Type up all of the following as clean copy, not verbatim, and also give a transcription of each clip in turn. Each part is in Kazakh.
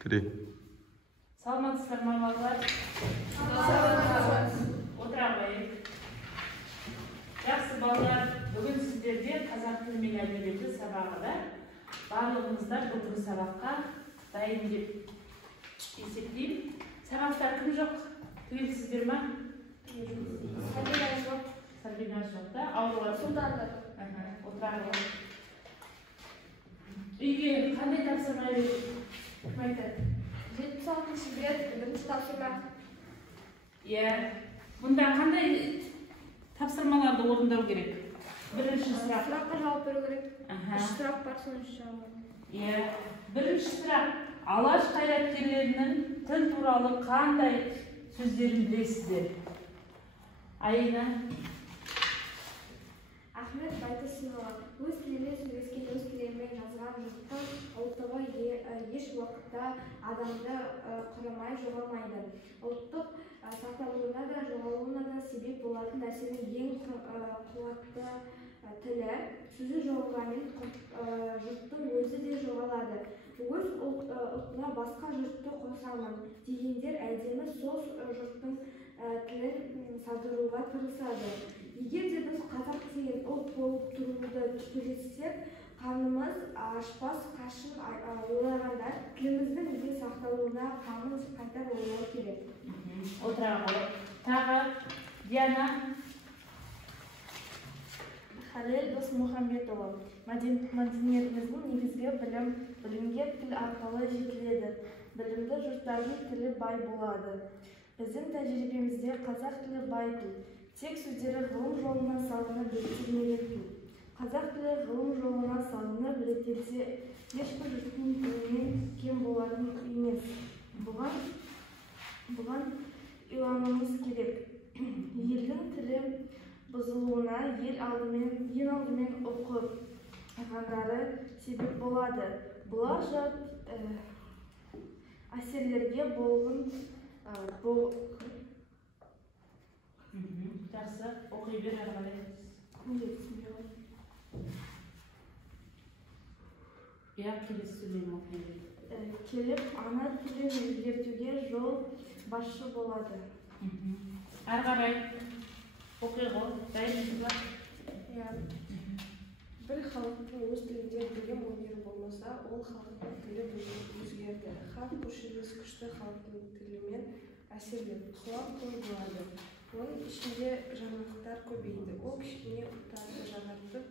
Кіре. Саламатсыздар ма балалар? Отыра қойып. Жақсы балалар, бүгін сіздерде қазақ тілі мен әдебиеті сабағында барлығыңыздар бүгінгі сабаққа дайын деп есептеймін. Сабақтар кім жоқ? Түгелсіздер ма? Сабина жоқ. Сабина жоқ да? Аурулар Сұлтандар. Отыра қойып. Үйге қандай тапсырма береді? Кім айтады? 76 бет, бірінші тапсырма. Иә. Мұнда қандай тапсырмаларды орындау керек? Бірінші сұрақ. Сұраққа жауап беру керек. Үш сұрақ бар, соның үш жауабы. Иә. Бірінші сұрақ. Алаш қайраткерлерінің тіл туралы қандай сөздерін білесіздер? Айна. Ахмет Байтұрсынова. Өз тілімен сөйлескен, өз тілімен жазған жұрттың ұлттығы еш уақытта адамды құрамай жоғалмайды. Ұлттық сақталуына да жоғалуына да себеп болатын нәрсенің ең қуатты тілі. Сөзі жоғалғанмен жұрттың өзі де жоғалады. Өз ұлтына басқа жұртты қосамын дегендер әдемі сол жұрттың тілін садыруға тырысады. Егер де біз қазақ деген ұлт болып тұруды сөйлессек, қанымыз ашпас қашын ойлағандар тіліміздің де сақталуына қамын қайта ойлау керек. Отыра қойып. Тағы Диана. Халел Досмұхамбетұлы. Мәдениетіміздің негізгі білімге тіл арқылы жетіледі. Білімді жұрттардың тілі бай болады. Біздің тәжірибемізде қазақ тілі бай тіл. Тек сөздері ғылым жолына салынып реттелмеген тіл. Қазақ тілі ғылым жолына салынып реттелсе, ешбір жұрттың тілінен кем болатын емес. Бұған илануымыз керек. Елдің тілі бұзылуына ең алдымен оқығандары себеп болады. Бұлар жат әсерлерге Жақсы, оқи бер әрғалай. Келесі сөйлем оқи бер. Келіп, ана тілін өзгертуге жол басшы болады. Әрғарай, оқи ғой, дайынсыз ба? Бір халықтың өз тілінде білім өнері болмаса, ол халықтың тілі өзгерді. Халық көршілес күшті халықтың тілімен әсерлеп, құлақ той болады. Оның ішінде жаңалықтар көбейді. Ол кішкене ұлттарды жаңартып,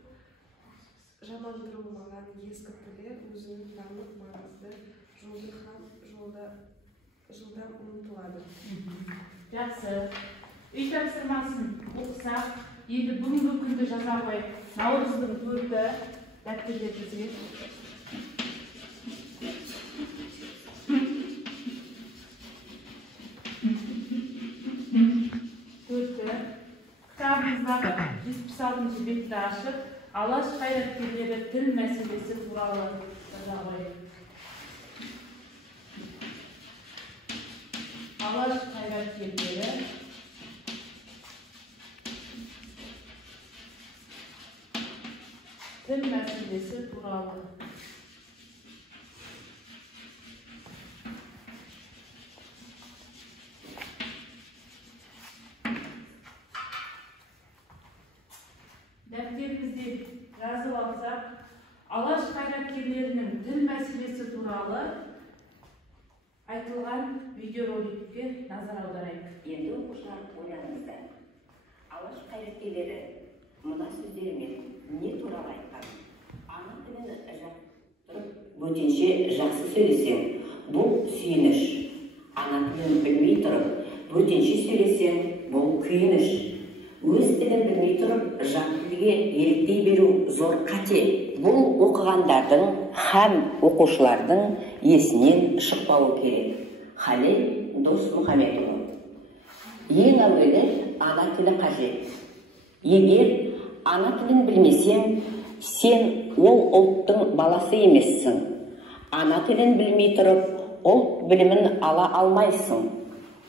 жамандырылмаған ескі тілі өзінің дамып маңызды жылдан ұмытылады. Жақсы. Үй тапсырмасын оқысақ, енді бүгінгі күнді жаза қойып, наурыздың 4-і дәптерлер бізге. Кітабымыздағы 76-шы бетті ашып, алаш қайраткерлері тіл мәселесі туралы жаза қойып. Алаш қайраткерлері тіл мәселесі туралы. Дәптерімізде жазып алсақ, алаш қайраткерлерінің тіл мәселесі туралы айтылған видеороликке назар аударайық. Енді оқушылар ойланыңыздар. Алаш қайраткерлері мына сөздермен не туралы айтқан? Ана тілін жақтырып, бөтенше жақсы сөйлесең, бұл сүйініш. Ана тілін білмей тұрып, бөтенше сөйлесең, бұл күйініш. Өз тілін білмей тұрып, жат тілге еліктей беру зор қате. Бұл оқығандардың һәм оқушылардың есінен шықпауы керек. Халел Досмұхамбетұлы. Ең әуелі ана тілі қажет. Егер ана тілін білмесең, сен ол ұлттың баласы емессің. Ана тілін білмей тұрып, ұлт білімін ала алмайсың.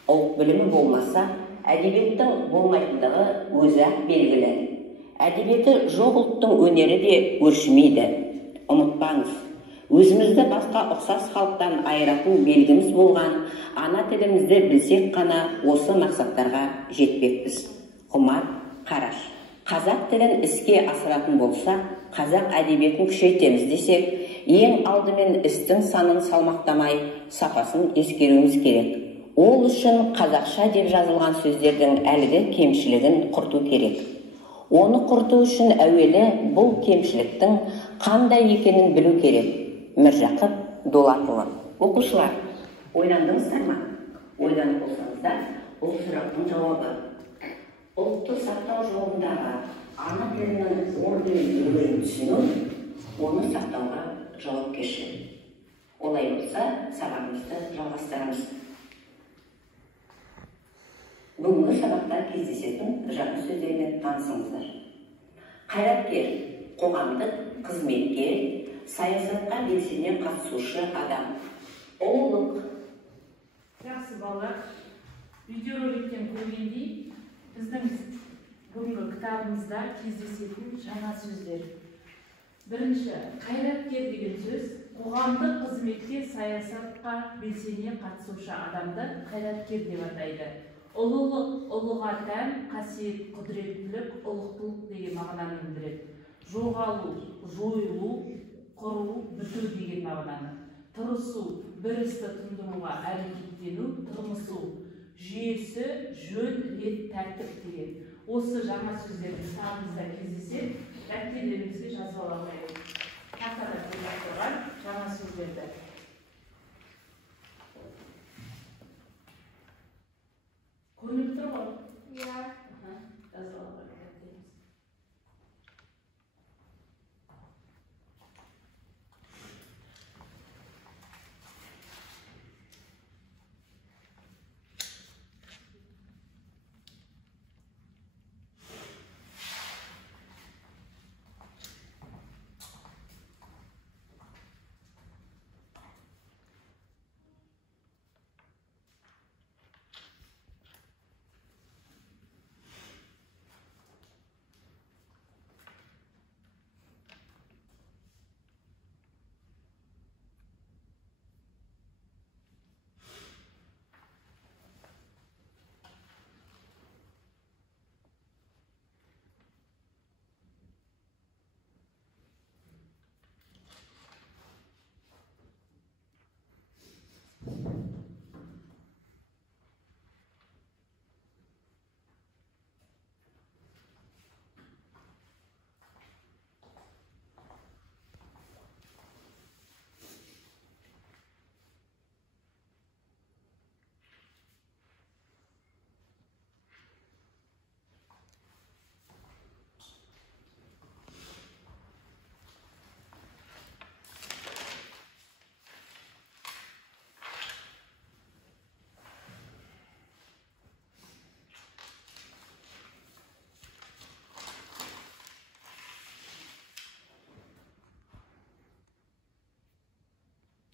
Ұлт білімі болмаса, әдебиеттің болмайтындығы өзі белгілі. Әдебиеті жоқ ұлттың өнері де өршімейді. Ұмытпаңыз, Өзімізді басқа ұқсас халықтан айыратын белгіміз болған ана тілімізді білсек қана осы мақсаттарға жетпекпіз. Құмар Қараш. Қазақ тілін іске асыратын болсақ, қазақ әдебиетін күшейтеміз десек, ең алдымен істің санын салмақтамай, сапасын ескеруіміз керек. Ол үшін қазақша деп жазылған сөздердің әлгі кемшілігін құрту керек. Оны құрту үшін әуелі бұл кемшіліктің қандай екенін білу керек. Міржақып Дулатұлы. Оқушылар, ойландыңыздар ма? Ойланып болсаңыздар, бұл сұрақтың жауабы ұлтты сақтау жолындағы ана тілінің орнын рөлін түсіну, оны сақтауға жауапкершілік. Олай болса, сабағымызды жалғастырамыз. Бүгінгі сабақта кездесетін жаңа сөздермен танысыңыздар. Қайраткер, қоғамдық қызметкер, саясатқа белсене қатысушы адам. Ұлылық. Жақсы балалар, видеороликтен көргендей, біздің бүгінгі кітабымызда кездесетін жаңа сөздер. Бірінші, қайраткер деген сөз, қоғамдық қызметке, саясатқа белсене қатысушы адамды қайраткер деп атайды. Ұлылық, ұлыға тән қасиет, құдіреттілік, ұлықтылық деген мағынаны білдіреді. Жоғалу, жойылу, құру, біту деген мағынаны. Тырысу, бір істі тындыруға әрекеттену, тырмысу. Жүйесі, жөн, рет, тәртіп деген. Осы жаңа сөздердің кітабымызда кездеседі, дәптерлерімізге жазып алайық. Тақтада көрсетіп тұрған жаңа сөздерді. Көрініп тұр ғой? Иә. Жазып алайық.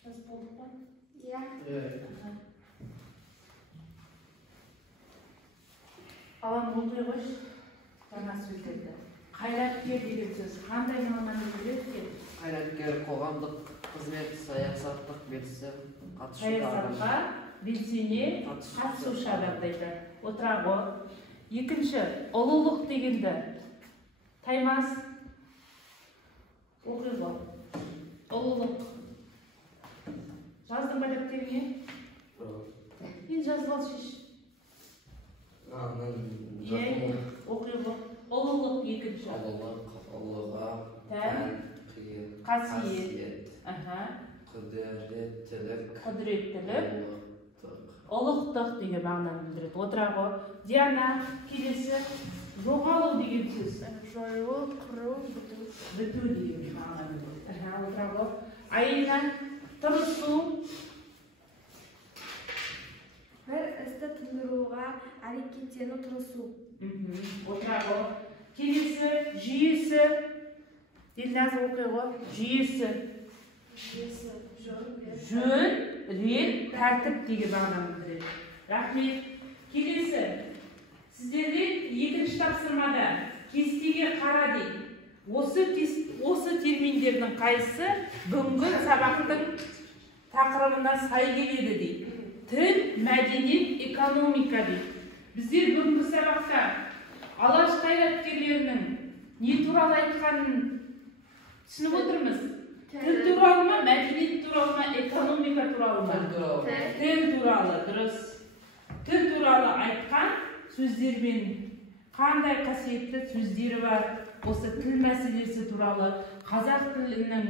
Жазып болдық па? Иә. Алан оқи қойшы жаңа сөздерді. Қайраткер деген сөз қандай мағынаны білдіреді екен? Қайраткер қоғамдық қызмет, саясаттық белсен қатысушы Саясатқа белсене қатысушы адамды айтады. Отыра ғой. Екінші, ұлылық дегенді Таймас оқи ғой. Ұлылық. Жаздың ба дәптеріңе? Енді жазып ал шеш. Оқи ғой. Ұлылық екінші. Ұлыға тән қасиет. Құдіреттілік. Ұлықтық деген мағынаны білдіреді. Отыра ғой. Диана, келесі жоғалу деген сөз. Жойылу, құру, Біту деген мағынаны білдіреді. Отыра ғой. Айна, тырысу. Бір істі тындыруға әрекеттену, тырысу. Отыра ғой. Келесі жүйесі. Елназ оқи ғой. Жүйесі. Жөн, рет, тәртіп деген мағынаны білдіреді. Рахмет. Келесі. Сіздерде екінші тапсырмада кестеге қара дейді. Осы осы терминдердің қайсысы бүгінгі сабақтың тақырыбына сай келеді дейді. Тіл, мәдениет, экономика дейді. Біздер бүгінгі сабақта алаш қайраткерлерінің не туралы айтқанын түсініп отырмыз. Тіл туралы ма, мәдениет туралы ма, экономика туралы ма? Тіл туралы, дұрыс. Тіл туралы айтқан сөздермен қандай қасиетті сөздері бар, осы тіл мәселесі туралы қазақ тілінің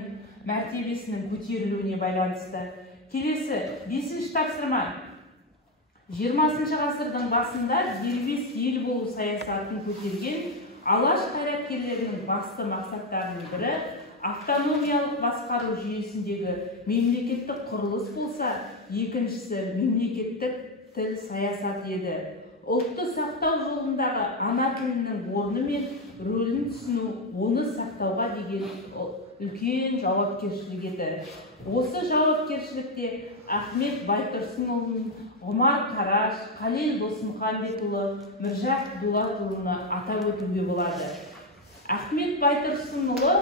мәртебесінің көтерілуіне байланысты. Келесі, 5-ші тапсырма. 20 ғасырдың басында дербес ел болу саясатын көтерген алаш қайраткерлерінің басты мақсаттарының бірі автономиялық басқару жүйесіндегі мемлекеттік құрылыс болса, екіншісі мемлекеттік тіл саясат еді. Ұлтты сақтау жолындағы ана тілінің орны мен рөлін түсіну, оны сақтауға деген үлкен жауапкершілік еді. Осы жауапкершілікте Ахмет Байтұрсынұлын, Ғұмар Қараш, Қалел Досмұхамбетұлы, Міржақ Дулатұлыны атап өтуге болады. Ахмет Байтұрсынұлы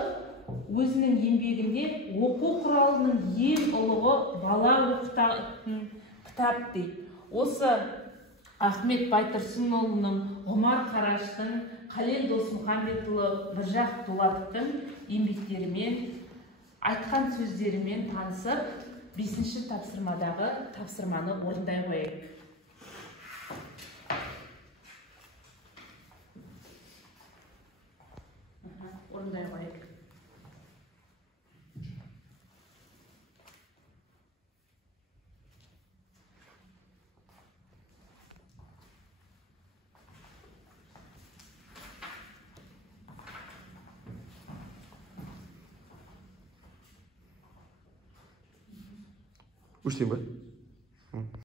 өзінің еңбегінде оқу құралының ең ұлығы бала оқытатын кітап дейді. Осы Ахмет Байтұрсынұлының, Ғұмар Қараштың, Қалел Досмұхамбетұлы, Міржақ Дулатовтың еңбектерімен, айтқан сөздерімен танысып, 5-ші тапсырмадағы тапсырманы орындай қояйық. Орындай қояйық. Uštím,